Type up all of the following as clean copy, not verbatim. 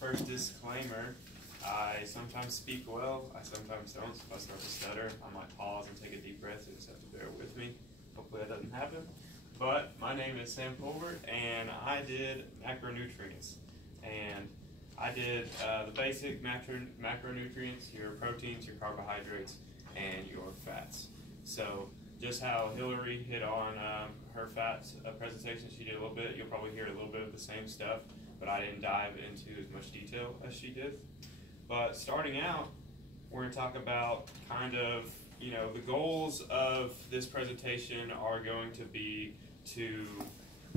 First disclaimer, I sometimes speak well, I sometimes don't. So if I start to stutter, I might pause and take a deep breath. You just have to bear with me. Hopefully that doesn't happen. But my name is Sam Colbert, and I did macronutrients. And I did the basic macronutrients, your proteins, your carbohydrates, and your fats. So just how Hillary hit on her fats presentation, she did a little bit. You'll probably hear a little bit of the same stuff, but I didn't dive into as much detail as she did. But starting out, we're going to talk about kind of, the goals of this presentation are going to be to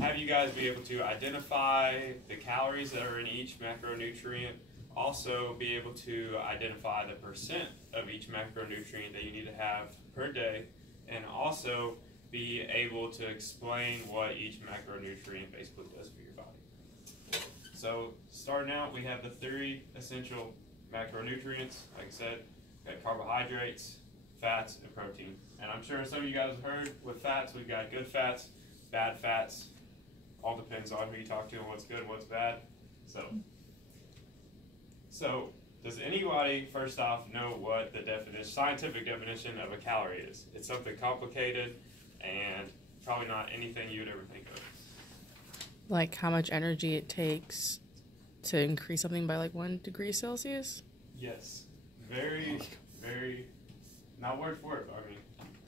have you guys be able to identify the calories that are in each macronutrient, also be able to identify the percent of each macronutrient that you need to have per day, and also be able to explain what each macronutrient basically does for your body. So starting out, we have the three essential macronutrients. Like I said, we got carbohydrates, fats, and protein. And I'm sure some of you guys have heard with fats, we've got good fats, bad fats. All depends on who you talk to and what's good and what's bad. So does anybody, first off, know what the scientific definition of a calorie is? It's something complicated and probably not anything you'd ever think of. Like how much energy it takes to increase something by like 1 degree Celsius? Yes. Very, very, not word for it, but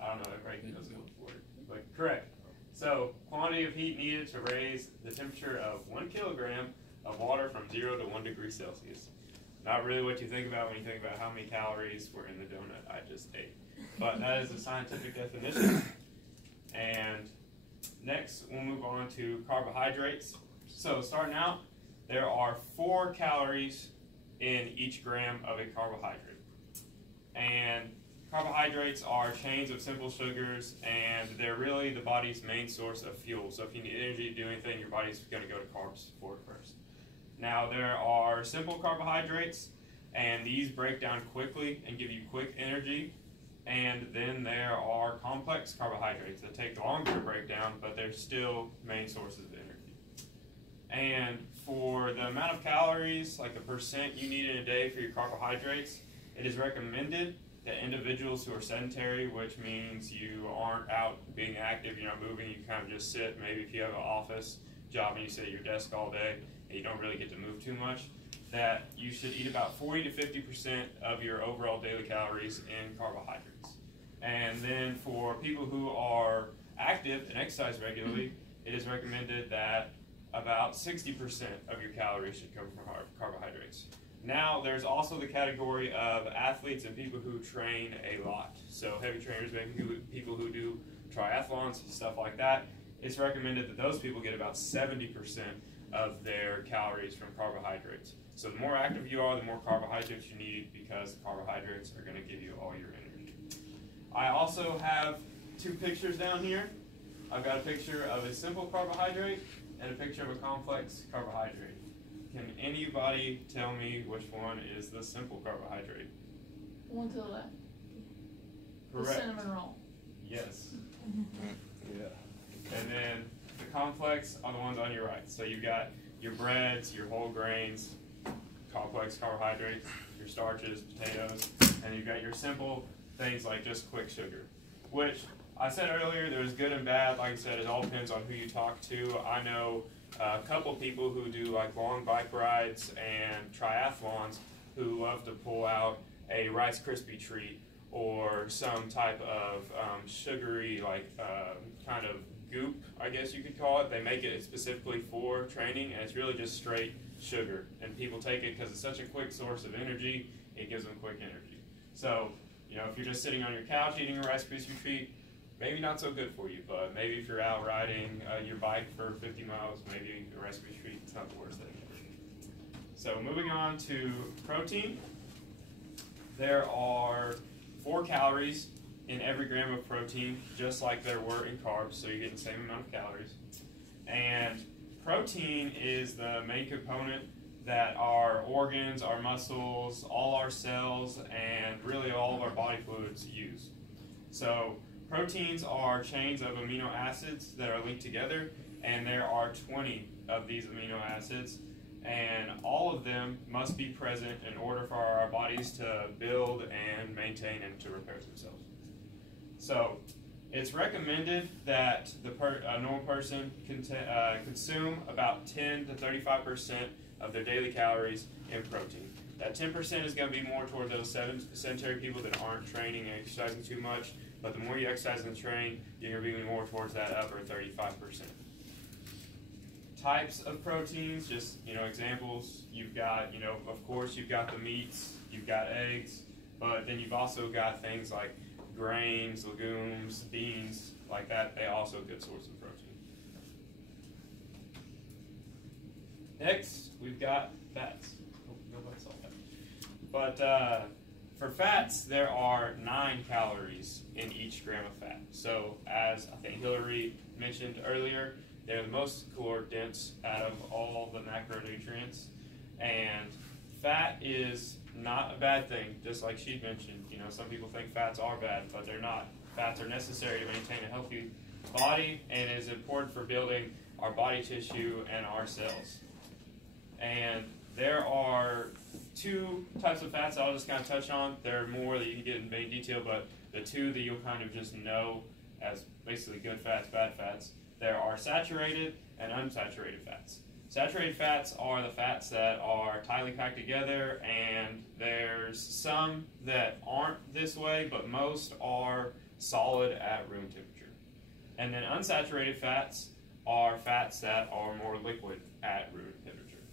I don't know if right knows the word for it, but correct. So, quantity of heat needed to raise the temperature of 1 kilogram of water from 0 to 1 degree Celsius. Not really what you think about when you think about how many calories were in the donut I just ate. But that is the scientific definition. And next, we'll move on to carbohydrates. So, starting out, there are 4 calories in each gram of a carbohydrate. And carbohydrates are chains of simple sugars, and they're really the body's main source of fuel. So if you need energy to do anything, your body's going to go to carbs for it first. Now there are simple carbohydrates, and these break down quickly and give you quick energy. And then there are complex carbohydrates that take longer to break down, but they're still main sources of energy. And for the amount of calories, like the percent you need in a day for your carbohydrates, it is recommended that individuals who are sedentary, which means you aren't out being active, you're not moving, you kind of just sit. Maybe if you have an office job and you sit at your desk all day and you don't really get to move too much, that you should eat about 40 to 50% of your overall daily calories in carbohydrates. And then for people who are active and exercise regularly, it is recommended that about 60% of your calories should come from carbohydrates. Now, there's also the category of athletes and people who train a lot. So heavy trainers, maybe people who do triathlons, stuff like that. It's recommended that those people get about 70% of their calories from carbohydrates. So the more active you are, the more carbohydrates you need, because the carbohydrates are going to give you all your energy. I also have 2 pictures down here. I've got a picture of a simple carbohydrate and a picture of a complex carbohydrate. Can anybody tell me which one is the simple carbohydrate? One to the left. Correct. The cinnamon roll. Yes. Yeah. And then the complex are the ones on your right. So you've got your breads, your whole grains, complex carbohydrates, your starches, potatoes, and you've got your simple things like just quick sugar, which I said earlier, there's good and bad. Like I said, it all depends on who you talk to. I know a couple people who do like long bike rides and triathlons who love to pull out a Rice Krispie treat or some type of sugary, kind of goop, I guess you could call it. They make it specifically for training, and it's really just straight sugar. And people take it because it's such a quick source of energy, it gives them quick energy. So, if you're just sitting on your couch eating a Rice Krispie treat, maybe not so good for you, but maybe if you're out riding your bike for 50 miles, maybe a Rice Krispie treat is not the worst thing. So moving on to protein, there are 4 calories in every gram of protein, just like there were in carbs, so you're getting the same amount of calories. And protein is the main component that our organs, our muscles, all our cells, and really all of our body fluids use. So proteins are chains of amino acids that are linked together, and there are 20 of these amino acids, and all all of them must be present in order for our bodies to build and maintain and to repair themselves. So it's recommended that a normal person consume about 10 to 35% of their daily calories in protein. That 10% is going to be more toward those sedentary people that aren't training and exercising too much, but the more you exercise and train, you're going to be more towards that upper 35%. Types of proteins, just, examples, you've got, of course you've got the meats, you've got eggs, but then you've also got things like grains, legumes, beans, like that. They also a good source of protein. Next, we've got fats. Oh, nobody saw that. But for fats, there are 9 calories in each gram of fat. So as I think Hillary mentioned earlier, they're the most caloric dense out of all the macronutrients. And fat is not a bad thing, just like she mentioned. Some people think fats are bad, but they're not. Fats are necessary to maintain a healthy body and is important for building our body tissue and our cells. And there are 2 types of fats I'll just kind of touch on. There are more that you can get in main detail, but the 2 that you'll kind of just know as basically good fats, bad fats. There are saturated and unsaturated fats. Saturated fats are the fats that are tightly packed together, and there's some that aren't this way, but most are solid at room temperature. And then unsaturated fats are fats that are more liquid at room temperature.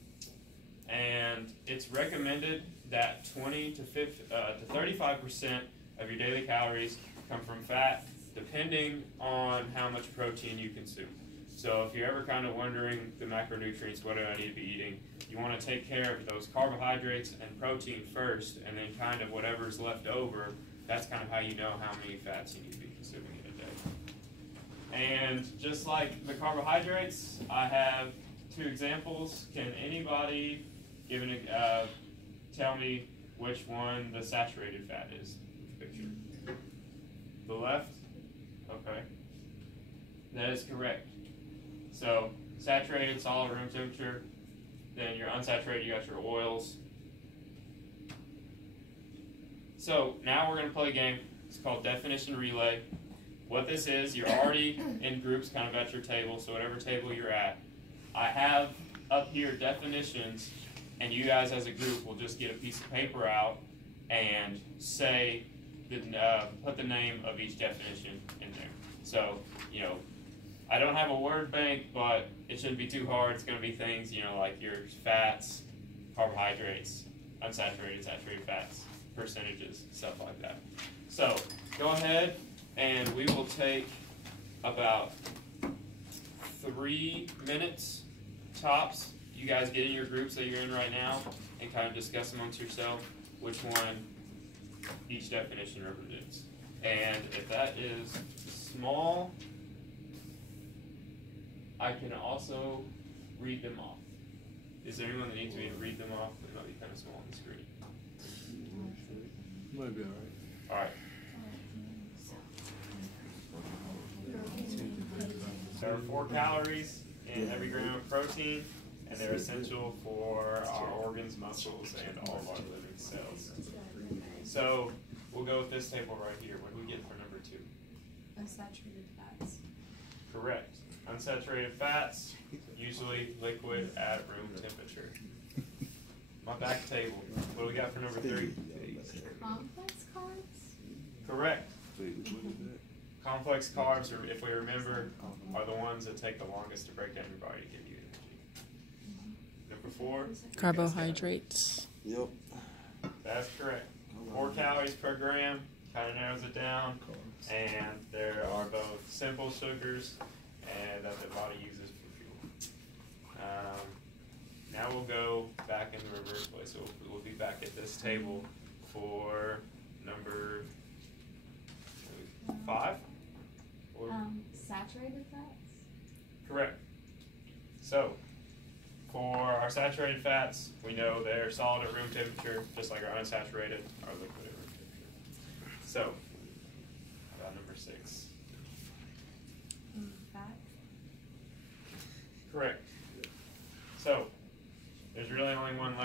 And it's recommended that 20 to 35% of your daily calories come from fat, depending on how much protein you consume. So if you're ever kind of wondering the macronutrients, what do I need to be eating, you want to take care of those carbohydrates and protein first, and then kind of whatever's left over, that's kind of how you know how many fats you need to be consuming in a day. And just like the carbohydrates, I have 2 examples. Can anybody tell me which one the saturated fat is? Picture. The left? Okay. That is correct. So saturated, solid room temperature. Then your unsaturated, you got your oils. So now we're going to play a game. It's called Definition Relay. What this is, you're already in groups kind of at your table, so whatever table you're at. I have up here definitions, and you guys as a group will just get a piece of paper out and say, put the name of each definition in there. So, I don't have a word bank, but it shouldn't be too hard. It's going to be things, like your fats, carbohydrates, unsaturated, saturated fats, percentages, stuff like that. So, go ahead, and we will take about 3 minutes tops. You guys get in your groups that you're in right now and kind of discuss amongst yourself which one each definition represents. And if that is small, I can also read them off. Is there anyone that needs me to read them off? They might be kind of small on the screen. Might be alright. Alright. There are 4 calories in every gram of protein, and they're essential for our organs, muscles, and all of our living cells. So we'll go with this table right here. What do we get for number 2? Unsaturated fats. Correct. Unsaturated fats, usually liquid at room temperature. My back table. What do we got for number 3? Complex carbs? Correct. Wait, what is that? Complex carbs, or if we remember, are the ones that take the longest to break down your body to give you energy. Number 4? Carbohydrates. Yep. That's correct. 4 calories per gram, kind of narrows it down. And there are both simple sugars and that the body uses for fuel. Now we'll go back in the reverse way. So we'll be back at this table for number 5? Or Saturated fats? correct. So for our saturated fats, we know they're solid at room temperature, just like our unsaturated are liquid at room temperature. So about number 6. Fat? Correct. So there's really only one left.